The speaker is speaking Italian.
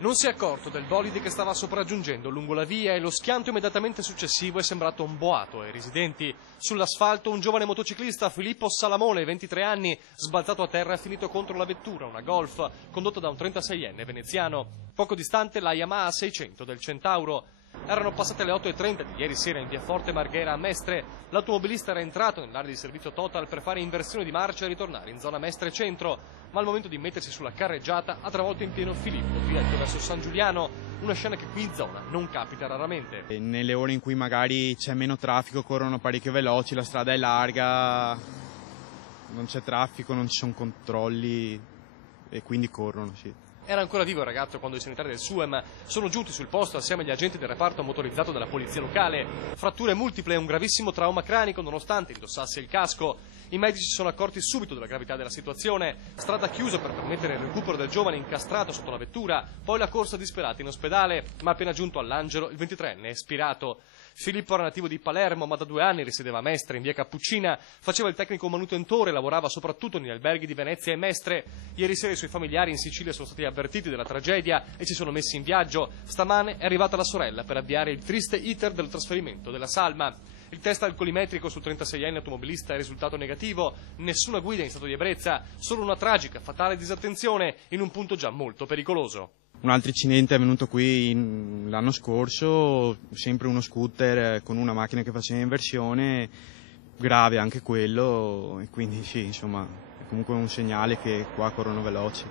Non si è accorto del bolide che stava sopraggiungendo lungo la via e lo schianto immediatamente successivo è sembrato un boato ai residenti. Sull'asfalto un giovane motociclista, Filippo Salamone, 23 anni, sbalzato a terra, è finito contro la vettura, una Golf, condotta da un 36enne veneziano. Poco distante la Yamaha 600 del Centauro. Erano passate le 8:30 di ieri sera in via Forte Marghera a Mestre. L'automobilista era entrato nell'area di servizio Total per fare inversione di marcia e ritornare in zona Mestre Centro, ma al momento di mettersi sulla carreggiata ha travolto in pieno Filippo, diretto verso San Giuliano, una scena che qui in zona non capita raramente. Nelle ore in cui magari c'è meno traffico corrono parecchio veloci, la strada è larga, non c'è traffico, non ci sono controlli e quindi corrono, sì. Era ancora vivo il ragazzo quando i sanitari del SUEM sono giunti sul posto assieme agli agenti del reparto motorizzato della polizia locale. Fratture multiple e un gravissimo trauma cranico nonostante indossasse il casco. I medici si sono accorti subito della gravità della situazione. Strada chiusa per permettere il recupero del giovane incastrato sotto la vettura, poi la corsa disperata in ospedale, ma appena giunto all'angelo il 23enne è espirato. Filippo era nativo di Palermo, ma da 2 anni risiedeva a Mestre, in via Cappuccina, faceva il tecnico manutentore e lavorava soprattutto negli alberghi di Venezia e Mestre. Ieri sera i suoi familiari in Sicilia sono stati avvertiti della tragedia e si sono messi in viaggio. Stamane è arrivata la sorella per avviare il triste iter del trasferimento della salma. Il test alcolimetrico sul 36enne automobilista è risultato negativo, nessuna guida in stato di ebbrezza, solo una tragica, fatale disattenzione in un punto già molto pericoloso. Un altro incidente è avvenuto qui l'anno scorso, sempre uno scooter con una macchina che faceva inversione, grave anche quello, e quindi sì, insomma, è comunque un segnale che qua corrono veloci.